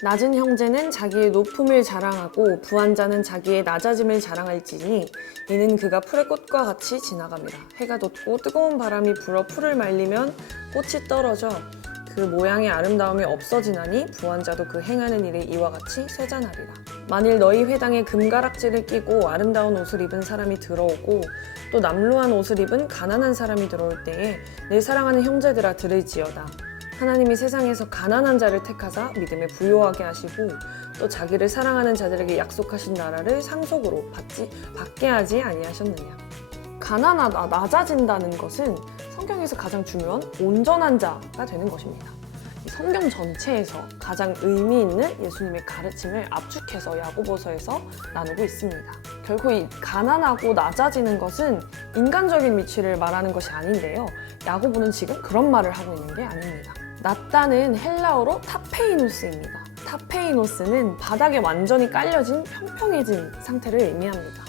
낮은 형제는 자기의 높음을 자랑하고 부한 자는 자기의 낮아짐을 자랑할지니 이는 그가 풀의 꽃과 같이 지나갑니다. 해가 돋고 뜨거운 바람이 불어 풀을 말리면 꽃이 떨어져 그 모양의 아름다움이 없어지나니 부한 자도 그 행하는 일이 이와 같이 쇠잔하리라. 만일 너희 회당에 금가락지를 끼고 아름다운 옷을 입은 사람이 들어오고 또 남루한 옷을 입은 가난한 사람이 들어올 때에 내 사랑하는 형제들아 들을지어다. 하나님이 세상에서 가난한 자를 택하사 믿음에 부요하게 하시고 또 자기를 사랑하는 자들에게 약속하신 나라를 상속으로 받게 하지 아니하셨느냐. 가난하다, 낮아진다는 것은 성경에서 가장 중요한 온전한 자가 되는 것입니다. 이 성경 전체에서 가장 의미 있는 예수님의 가르침을 압축해서 야고보서에서 나누고 있습니다. 결코 이 가난하고 낮아지는 것은 인간적인 위치를 말하는 것이 아닌데요. 야고보는 지금 그런 말을 하고 있는 게 아닙니다. 낮다는 헬라어로 타페이노스입니다. 타페이노스는 바닥에 완전히 깔려진 평평해진 상태를 의미합니다.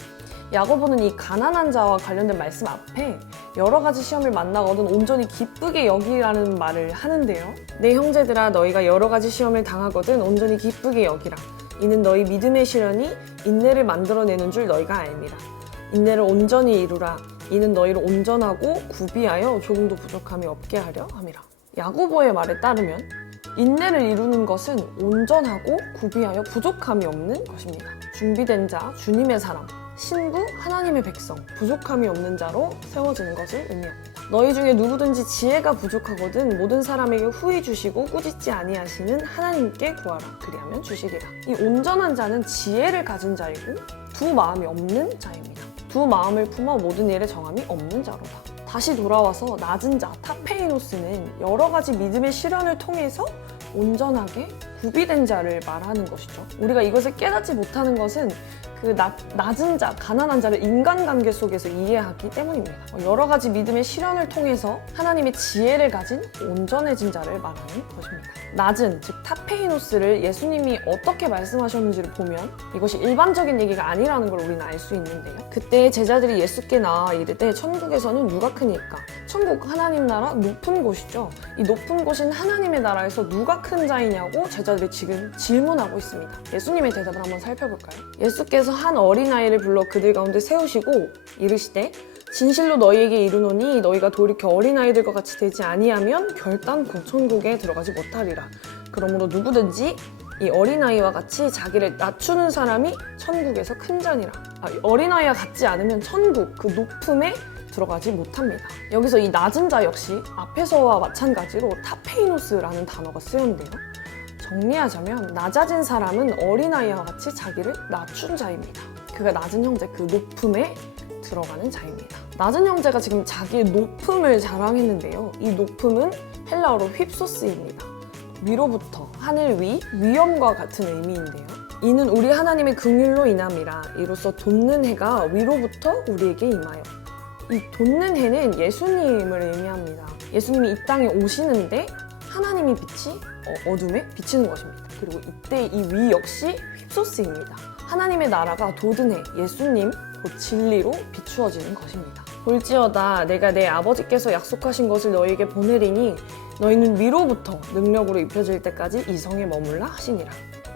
야고보는 이 가난한 자와 관련된 말씀 앞에 여러 가지 시험을 만나거든 온전히 기쁘게 여기라는 말을 하는데요. 내 형제들아 너희가 여러 가지 시험을 당하거든 온전히 기쁘게 여기라. 이는 너희 믿음의 시련이 인내를 만들어내는 줄 너희가 알미라. 인내를 온전히 이루라. 이는 너희를 온전하고 구비하여 조금도 부족함이 없게 하려 함이라. 야고보의 말에 따르면 인내를 이루는 것은 온전하고 구비하여 부족함이 없는 것입니다. 준비된 자, 주님의 사람, 신부, 하나님의 백성, 부족함이 없는 자로 세워지는 것을 의미합니다. 너희 중에 누구든지 지혜가 부족하거든 모든 사람에게 후히 주시고 꾸짖지 아니하시는 하나님께 구하라. 그리하면 주시리라. 이 온전한 자는 지혜를 가진 자이고 두 마음이 없는 자입니다. 두 마음을 품어 모든 일에 정함이 없는 자로다. 다시 돌아와서 낮은 자, 타페이노스는 여러 가지 믿음의 시련을 통해서 온전하게 구비된 자를 말하는 것이죠. 우리가 이것을 깨닫지 못하는 것은 그 낮은 자, 가난한 자를 인간관계 속에서 이해하기 때문입니다. 여러 가지 믿음의 시련을 통해서 하나님의 지혜를 가진 온전해진 자를 말하는 것입니다. 낮은, 즉 타페이노스를 예수님이 어떻게 말씀하셨는지를 보면 이것이 일반적인 얘기가 아니라는 걸 우리는 알 수 있는데요. 그때 제자들이 예수께 나와 이르되 천국에서는 누가 크니까? 천국 하나님 나라 높은 곳이죠. 이 높은 곳인 하나님의 나라에서 누가 큰 자이냐고 제자들이 지금 질문하고 있습니다. 예수님의 대답을 한번 살펴볼까요? 예수께서 한 어린아이를 불러 그들 가운데 세우시고 이르시되 진실로 너희에게 이르노니 너희가 돌이켜 어린아이들과 같이 되지 아니하면 결단코 천국에 들어가지 못하리라. 그러므로 누구든지 이 어린아이와 같이 자기를 낮추는 사람이 천국에서 큰 자니라. 어린아이와 같지 않으면 천국, 그 높음에 들어가지 못합니다. 여기서 이 낮은 자 역시 앞에서와 마찬가지로 타페이노스라는 단어가 쓰였는데요. 정리하자면 낮아진 사람은 어린아이와 같이 자기를 낮춘 자입니다. 그가 낮은 형제, 그 높음에 들어가는 자입니다. 낮은 형제가 지금 자기의 높음을 자랑했는데요. 이 높음은 헬라어로 휩소스입니다. 위로부터, 하늘 위, 위엄과 같은 의미인데요. 이는 우리 하나님의 긍휼로 인함이라. 이로써 돋는 해가 위로부터 우리에게 임하여. 이 돋는 해는 예수님을 의미합니다. 예수님이 이 땅에 오시는데 하나님의 빛이 어둠에 비치는 것입니다. 그리고 이때 이 위 역시 휩소스입니다. 하나님의 나라가 돋은 해, 예수님, 곧 진리로 비추어지는 것입니다. 볼지어다 내가 내 아버지께서 약속하신 것을 너희에게 보내리니 너희는 위로부터 능력으로 입혀질 때까지 이 성에 머물라 하시니라.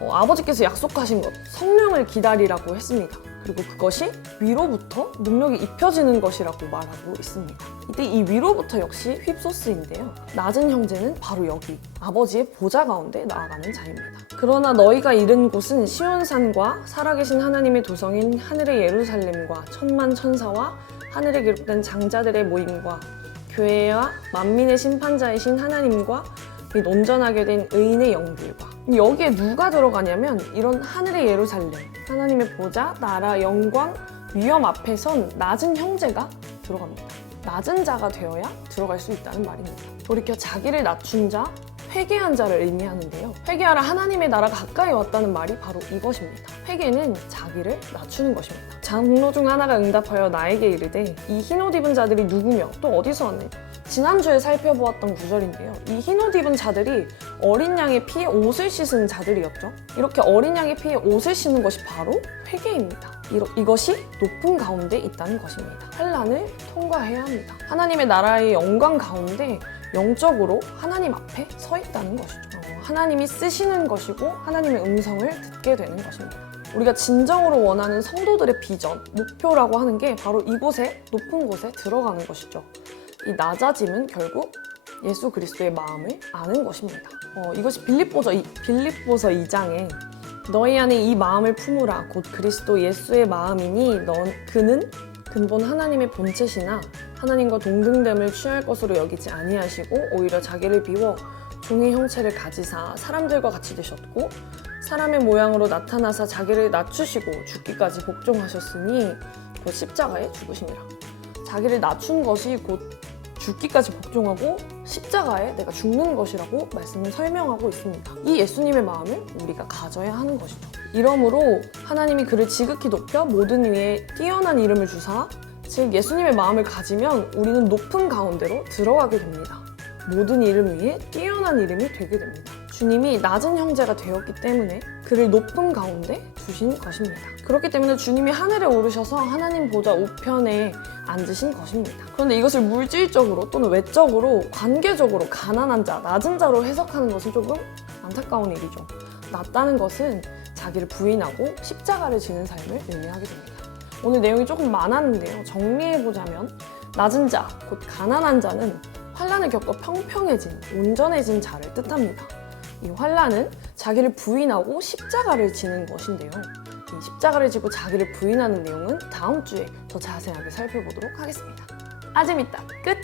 아버지께서 약속하신 것, 성령을 기다리라고 했습니다. 그리고 그것이 위로부터 능력이 입혀지는 것이라고 말하고 있습니다. 이때 이 위로부터 역시 휩소스인데요. 낮은 형제는 바로 여기 아버지의 보좌 가운데 나아가는 자입니다. 그러나 너희가 이른 곳은 시온산과 살아계신 하나님의 도성인 하늘의 예루살렘과 천만 천사와 하늘에 기록된 장자들의 모임과 교회와 만민의 심판자이신 하나님과 및 온전하게 된 의인의 영들과 여기에 누가 들어가냐면 이런 하늘의 예루살렘, 하나님의 보좌, 나라, 영광, 위엄 앞에 선 낮은 형제가 들어갑니다. 낮은 자가 되어야 들어갈 수 있다는 말입니다. 돌이켜 자기를 낮춘 자, 회개한 자를 의미하는데요. 회개하라 하나님의 나라가 가까이 왔다는 말이 바로 이것입니다. 회개는 자기를 낮추는 것입니다. 장로 중 하나가 응답하여 나에게 이르되 이 흰옷 입은 자들이 누구며 또 어디서 왔느냐. 지난주에 살펴보았던 구절인데요. 이 흰옷 입은 자들이 어린 양의 피에 옷을 씻은 자들이었죠. 이렇게 어린 양의 피에 옷을 씻는 것이 바로 회개입니다. 이것이 높은 가운데 있다는 것입니다. 환난을 통과해야 합니다. 하나님의 나라의 영광 가운데 영적으로 하나님 앞에 서 있다는 것이죠. 하나님이 쓰시는 것이고 하나님의 음성을 듣게 되는 것입니다. 우리가 진정으로 원하는 성도들의 비전, 목표라고 하는 게 바로 이곳에, 높은 곳에 들어가는 것이죠. 이 낮아짐은 결국 예수 그리스도의 마음을 아는 것입니다. 이것이 빌립보서 2장에 너희 안에 이 마음을 품으라 곧 그리스도 예수의 마음이니 그는 근본 하나님의 본체시나 하나님과 동등됨을 취할 것으로 여기지 아니하시고 오히려 자기를 비워 종의 형체를 가지사 사람들과 같이 되셨고 사람의 모양으로 나타나사 자기를 낮추시고 죽기까지 복종하셨으니 곧 십자가에 죽으심이라. 자기를 낮춘 것이 곧 죽기까지 복종하고 십자가에 내가 죽는 것이라고 말씀을 설명하고 있습니다. 이 예수님의 마음을 우리가 가져야 하는 것이죠. 이러므로 하나님이 그를 지극히 높여 모든 위에 뛰어난 이름을 주사, 즉 예수님의 마음을 가지면 우리는 높은 가운데로 들어가게 됩니다. 모든 이름 위에 뛰어난 이름이 되게 됩니다. 주님이 낮은 형제가 되었기 때문에 그를 높은 가운데 두신 것입니다. 그렇기 때문에 주님이 하늘에 오르셔서 하나님 보좌 우편에 앉으신 것입니다. 그런데 이것을 물질적으로 또는 외적으로 관계적으로 가난한 자, 낮은 자로 해석하는 것은 조금 안타까운 일이죠. 낮다는 것은 자기를 부인하고 십자가를 지는 삶을 의미하게 됩니다. 오늘 내용이 조금 많았는데요. 정리해보자면 낮은 자, 곧 가난한 자는 환난을 겪어 평평해진, 온전해진 자를 뜻합니다. 이 환난은 자기를 부인하고 십자가를 지는 것인데요. 이 십자가를 지고 자기를 부인하는 내용은 다음 주에 더 자세하게 살펴보도록 하겠습니다. 아재밌다 끝!